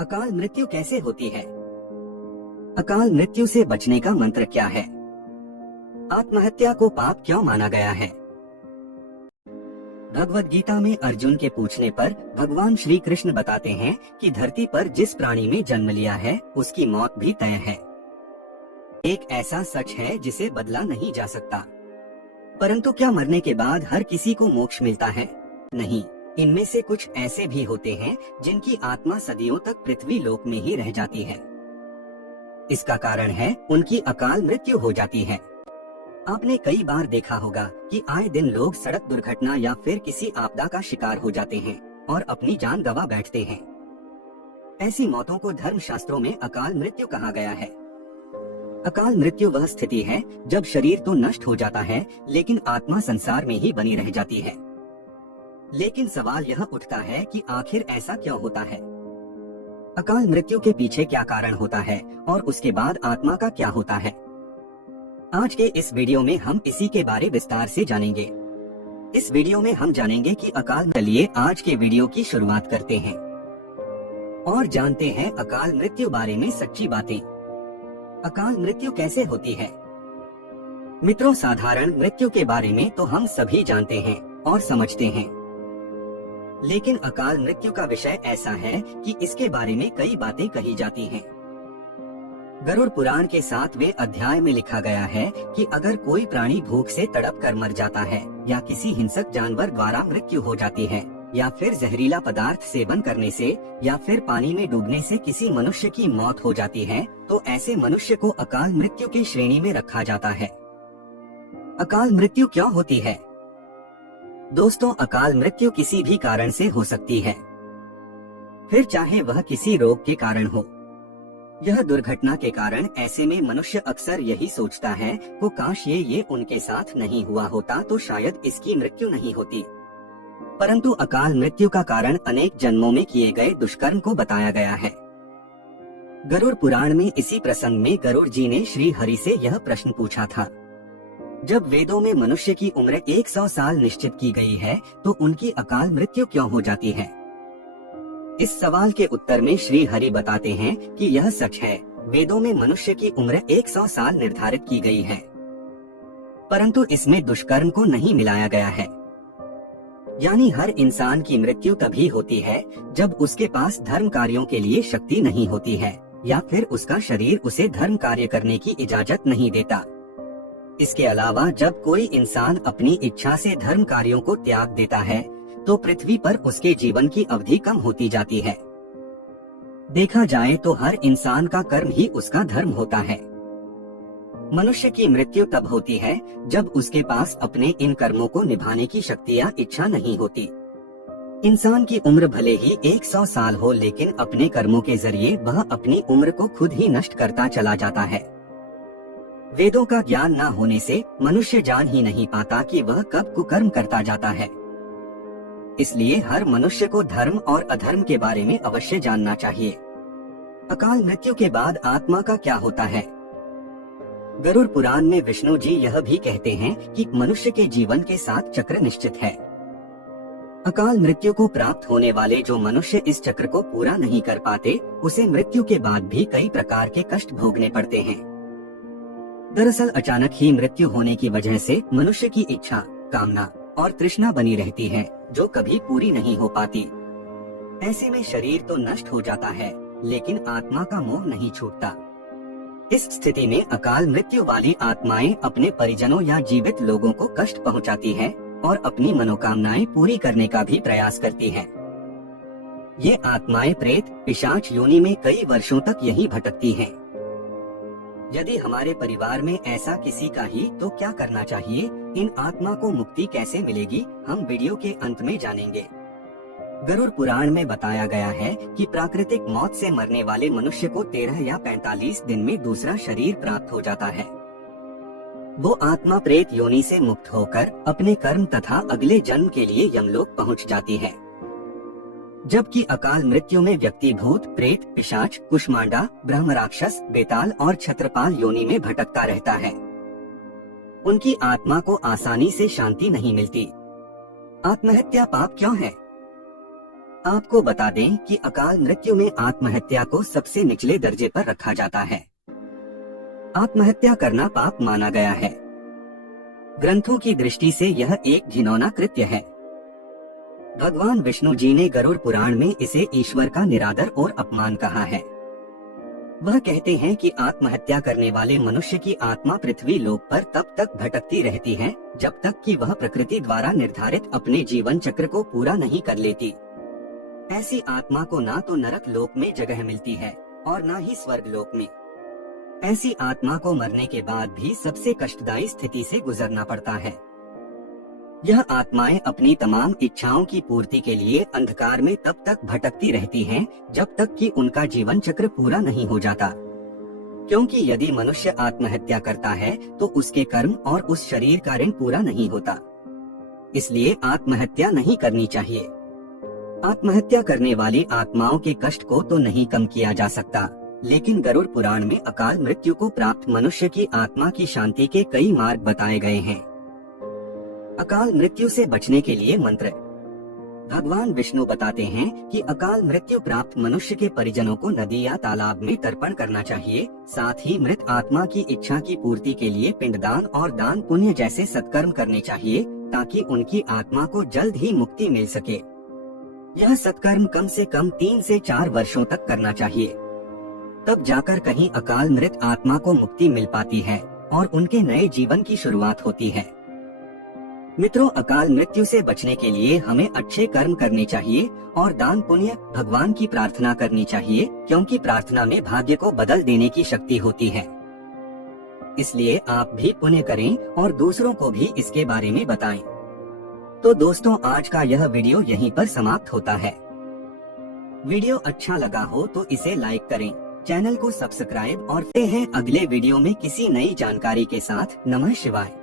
अकाल मृत्यु कैसे होती है? अकाल मृत्यु से बचने का मंत्र क्या है? आत्महत्या को पाप क्यों माना गया है? भगवद गीता में अर्जुन के पूछने पर भगवान श्री कृष्ण बताते हैं कि धरती पर जिस प्राणी में जन्म लिया है उसकी मौत भी तय है। एक ऐसा सच है जिसे बदला नहीं जा सकता। परंतु क्या मरने के बाद हर किसी को मोक्ष मिलता है? नहीं, इनमें से कुछ ऐसे भी होते हैं जिनकी आत्मा सदियों तक पृथ्वी लोक में ही रह जाती है। इसका कारण है उनकी अकाल मृत्यु हो जाती है। आपने कई बार देखा होगा कि आए दिन लोग सड़क दुर्घटना या फिर किसी आपदा का शिकार हो जाते हैं और अपनी जान गंवा बैठते हैं। ऐसी मौतों को धर्म शास्त्रों में अकाल मृत्यु कहा गया है। अकाल मृत्यु वह स्थिति है जब शरीर तो नष्ट हो जाता है लेकिन आत्मा संसार में ही बनी रह जाती है। लेकिन सवाल यह उठता है कि आखिर ऐसा क्यों होता है? अकाल मृत्यु के पीछे क्या कारण होता है और उसके बाद आत्मा का क्या होता है? आज के इस वीडियो में हम इसी के बारे विस्तार से जानेंगे। इस वीडियो में हम जानेंगे कि चलिए आज के वीडियो की शुरुआत करते हैं और जानते हैं अकाल मृत्यु बारे में सच्ची बातें। अकाल मृत्यु कैसे होती है? मित्रों, साधारण मृत्यु के बारे में तो हम सभी जानते हैं और समझते हैं, लेकिन अकाल मृत्यु का विषय ऐसा है कि इसके बारे में कई बातें कही जाती हैं। गरुड़ पुराण के 7वें अध्याय में लिखा गया है कि अगर कोई प्राणी भूख से तड़प कर मर जाता है या किसी हिंसक जानवर द्वारा मृत्यु हो जाती है या फिर जहरीला पदार्थ सेवन करने से या फिर पानी में डूबने से किसी मनुष्य की मौत हो जाती है तो ऐसे मनुष्य को अकाल मृत्यु की श्रेणी में रखा जाता है। अकाल मृत्यु क्यों होती है? दोस्तों, अकाल मृत्यु किसी भी कारण से हो सकती है, फिर चाहे वह किसी रोग के कारण हो यह दुर्घटना के कारण। ऐसे में मनुष्य अक्सर यही सोचता है को काश ये उनके साथ नहीं हुआ होता तो शायद इसकी मृत्यु नहीं होती। परंतु अकाल मृत्यु का कारण अनेक जन्मों में किए गए दुष्कर्म को बताया गया है। गरुड़ पुराण में इसी प्रसंग में गरुड़ जी ने श्री हरि से यह प्रश्न पूछा था, जब वेदों में मनुष्य की उम्र 100 साल निश्चित की गई है तो उनकी अकाल मृत्यु क्यों हो जाती है? इस सवाल के उत्तर में श्री हरि बताते हैं कि यह सच है, वेदों में मनुष्य की उम्र 100 साल निर्धारित की गई है, परंतु इसमें दुष्कर्म को नहीं मिलाया गया है। यानी हर इंसान की मृत्यु तभी होती है जब उसके पास धर्म कार्यों के लिए शक्ति नहीं होती है या फिर उसका शरीर उसे धर्म कार्य करने की इजाजत नहीं देता। इसके अलावा जब कोई इंसान अपनी इच्छा से धर्म कार्यों को त्याग देता है तो पृथ्वी पर उसके जीवन की अवधि कम होती जाती है। देखा जाए तो हर इंसान का कर्म ही उसका धर्म होता है। मनुष्य की मृत्यु तब होती है जब उसके पास अपने इन कर्मों को निभाने की शक्ति या इच्छा नहीं होती। इंसान की उम्र भले ही 100 साल हो लेकिन अपने कर्मों के जरिए वह अपनी उम्र को खुद ही नष्ट करता चला जाता है। वेदों का ज्ञान न होने से मनुष्य जान ही नहीं पाता कि वह कब कुकर्म करता जाता है। इसलिए हर मनुष्य को धर्म और अधर्म के बारे में अवश्य जानना चाहिए। अकाल मृत्यु के बाद आत्मा का क्या होता है? गरुड़ पुराण में विष्णु जी यह भी कहते हैं कि मनुष्य के जीवन के साथ चक्र निश्चित है। अकाल मृत्यु को प्राप्त होने वाले जो मनुष्य इस चक्र को पूरा नहीं कर पाते उसे मृत्यु के बाद भी कई प्रकार के कष्ट भोगने पड़ते हैं। दरअसल अचानक ही मृत्यु होने की वजह से मनुष्य की इच्छा, कामना और तृष्णा बनी रहती है जो कभी पूरी नहीं हो पाती। ऐसे में शरीर तो नष्ट हो जाता है लेकिन आत्मा का मोह नहीं छूटता। इस स्थिति में अकाल मृत्यु वाली आत्माएं अपने परिजनों या जीवित लोगों को कष्ट पहुंचाती हैं और अपनी मनोकामनाएं पूरी करने का भी प्रयास करती हैं। ये आत्माएं प्रेत, पिशाच योनि में कई वर्षों तक यहीं भटकती हैं। यदि हमारे परिवार में ऐसा किसी का ही तो क्या करना चाहिए? इन आत्मा को मुक्ति कैसे मिलेगी, हम वीडियो के अंत में जानेंगे। गरुड़ पुराण में बताया गया है कि प्राकृतिक मौत से मरने वाले मनुष्य को 13 या 45 दिन में दूसरा शरीर प्राप्त हो जाता है। वो आत्मा प्रेत योनि से मुक्त होकर अपने कर्म तथा अगले जन्म के लिए यमलोक पहुंच जाती है। जबकि अकाल मृत्यु में व्यक्ति भूत, प्रेत, पिशाच, कुष्मांडा, ब्रह्म राक्षस, बेताल और छत्रपाल योनि में भटकता रहता है। उनकी आत्मा को आसानी से शांति नहीं मिलती। आत्महत्या पाप क्यों है? आपको बता दें कि अकाल मृत्यु में आत्महत्या को सबसे निचले दर्जे पर रखा जाता है। आत्महत्या करना पाप माना गया है। ग्रंथों की दृष्टि से यह एक घिनौना कृत्य है। भगवान विष्णु जी ने गरुड़ पुराण में इसे ईश्वर का निरादर और अपमान कहा है। वह कहते हैं कि आत्महत्या करने वाले मनुष्य की आत्मा पृथ्वी लोक पर तब तक भटकती रहती है जब तक कि वह प्रकृति द्वारा निर्धारित अपने जीवन चक्र को पूरा नहीं कर लेती। ऐसी आत्मा को ना तो नरक लोक में जगह मिलती है और ना ही स्वर्ग लोक में। ऐसी आत्मा को मरने के बाद भी सबसे कष्टदायी स्थिति से गुजरना पड़ता है। यह आत्माएं अपनी तमाम इच्छाओं की पूर्ति के लिए अंधकार में तब तक भटकती रहती हैं जब तक कि उनका जीवन चक्र पूरा नहीं हो जाता। क्योंकि यदि मनुष्य आत्महत्या करता है तो उसके कर्म और उस शरीर का ऋण पूरा नहीं होता। इसलिए आत्महत्या नहीं करनी चाहिए। आत्महत्या करने वाली आत्माओं के कष्ट को तो नहीं कम किया जा सकता, लेकिन गरुड़ पुराण में अकाल मृत्यु को प्राप्त मनुष्य की आत्मा की शांति के कई मार्ग बताए गए हैं। अकाल मृत्यु से बचने के लिए मंत्र। भगवान विष्णु बताते हैं कि अकाल मृत्यु प्राप्त मनुष्य के परिजनों को नदी या तालाब में तर्पण करना चाहिए। साथ ही मृत आत्मा की इच्छा की पूर्ति के लिए पिंडदान और दान पुण्य जैसे सत्कर्म करने चाहिए ताकि उनकी आत्मा को जल्द ही मुक्ति मिल सके। यह सत्कर्म कम से कम 3 से 4 वर्षों तक करना चाहिए। तब जाकर कहीं अकाल मृत आत्मा को मुक्ति मिल पाती है और उनके नए जीवन की शुरुआत होती है। मित्रों, अकाल मृत्यु से बचने के लिए हमें अच्छे कर्म करने चाहिए और दान पुण्य भगवान की प्रार्थना करनी चाहिए, क्योंकि प्रार्थना में भाग्य को बदल देने की शक्ति होती है। इसलिए आप भी पुण्य करें और दूसरों को भी इसके बारे में बताएं। तो दोस्तों, आज का यह वीडियो यहीं पर समाप्त होता है। वीडियो अच्छा लगा हो तो इसे लाइक करें, चैनल को सब्सक्राइब और मिलते हैं अगले वीडियो में किसी नई जानकारी के साथ। नमः शिवाय।